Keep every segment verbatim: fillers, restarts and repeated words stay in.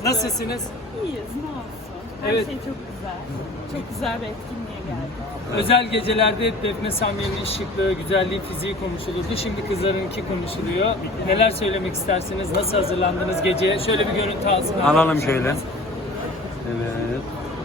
Nasılsınız? İyiyiz, ne olsun. Her Evet. şey çok güzel. Çok güzel bir etkinliğe geldik. Özel gecelerde Defne Samyeli'nin şıklığı, güzelliği, fiziği konuşulurdu. Şimdi kızlarınki konuşuluyor. Neler söylemek istersiniz? Nasıl hazırlandınız geceye? Şöyle bir görüntü alsın. Alalım şöyle. Evet.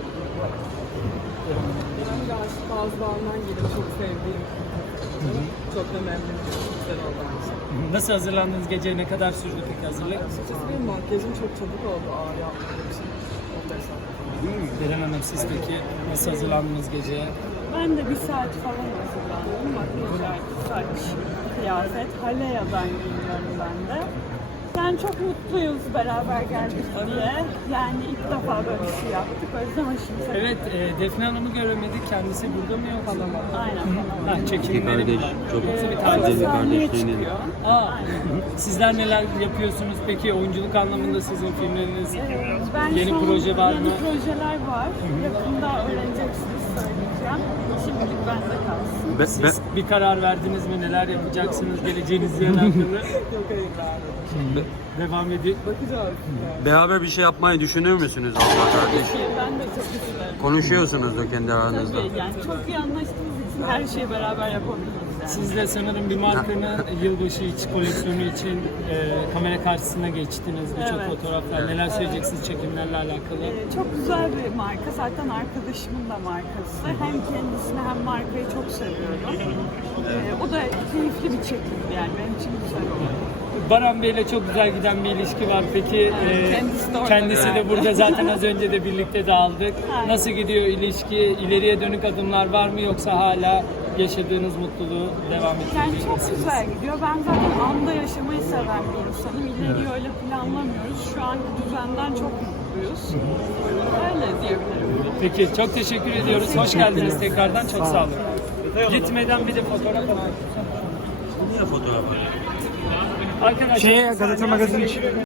Ben de Aşık Bazban'dan gelip çok sevdiğim, çok da memnunum. Güzel oldu her şey. Nasıl hazırlandınız geceye? Ne kadar sürdü peki hazırlık? Açıkçası benim makyajım çok çabuk oldu ağır yapmadığım için. Muhteşem. Deren Hanım siz peki nasıl hazırlandınız geceye? Ben de bir saat falan hazırlandım. Makyaj, saç, kıyafet. Haleya'dan giyiniyorum ben de. Yani çok mutluyuz beraber geldik diye. Yani ilk defa böyle bir şey yaptık. O yüzden hoşuma gitti. Evet, e, Defne Hanım'ı göremedik. Kendisi burada mı yoksa? Aynen. Ha, İki çekimleri kardeş, çok Yoksa bir acil tanesi. bir Sahneye kardeşliğinin. çıkıyor. Aa, sizler neler yapıyorsunuz peki? Oyunculuk anlamında sizin filmleriniz, Ben yeni şu an proje var yeni mı? projeler var. Yakında öğreneceksiniz, söyleyeceğim. Şimdilik bende kalsın. Be, be, Siz bir karar verdiniz mi? Neler yapacaksınız geleceğinizle alakalı? Yok hayır vermedim. Devam edin. Bakacağız. beraber bir şey yapmayı düşünür müsünüz abla kardeş? Ben de çok isterim. Konuşuyorsunuz da kendi aranızda. Tabii yani çok iyi anlaştığımız için her şeyi beraber yapabiliriz yani. Siz de sanırım bir markanın yılbaşı için, koleksiyonu için e, kamera karşısına geçtiniz. Birçok Evet. fotoğraflar. Neler söyleyeceksiniz çekimlerle alakalı? Ee, çok güzel bir marka. Zaten arkadaşımın da markası. Hem kendisini hem markayı çok seviyorum. Ee, o da keyifli bir çekimdi yani. Benim için güzel oldu. Baran Bey'le çok güzel giden bir ilişki var. Peki e, kendisi de orada kendisi de yani. burada zaten az önce de birlikte dağıldık. Aynen. Nasıl gidiyor ilişki? İleriye dönük adımlar var mı yoksa hala yaşadığınız mutluluğu devam Yani ettirecek çok misiniz? güzel gidiyor. Ben zaten anda yaşamayı seven bir insanım. İleriyi öyle planlamıyoruz. Şu anki düzenden çok mutluyuz. Öyle diyebilirim. Peki çok teşekkür ediyoruz. Hoş geldiniz tekrardan. Çok sağ olun. Gitmeden bir de fotoğraf alalım. Niye fotoğraf? Arkadaşlar Şeye, gazete magazin için.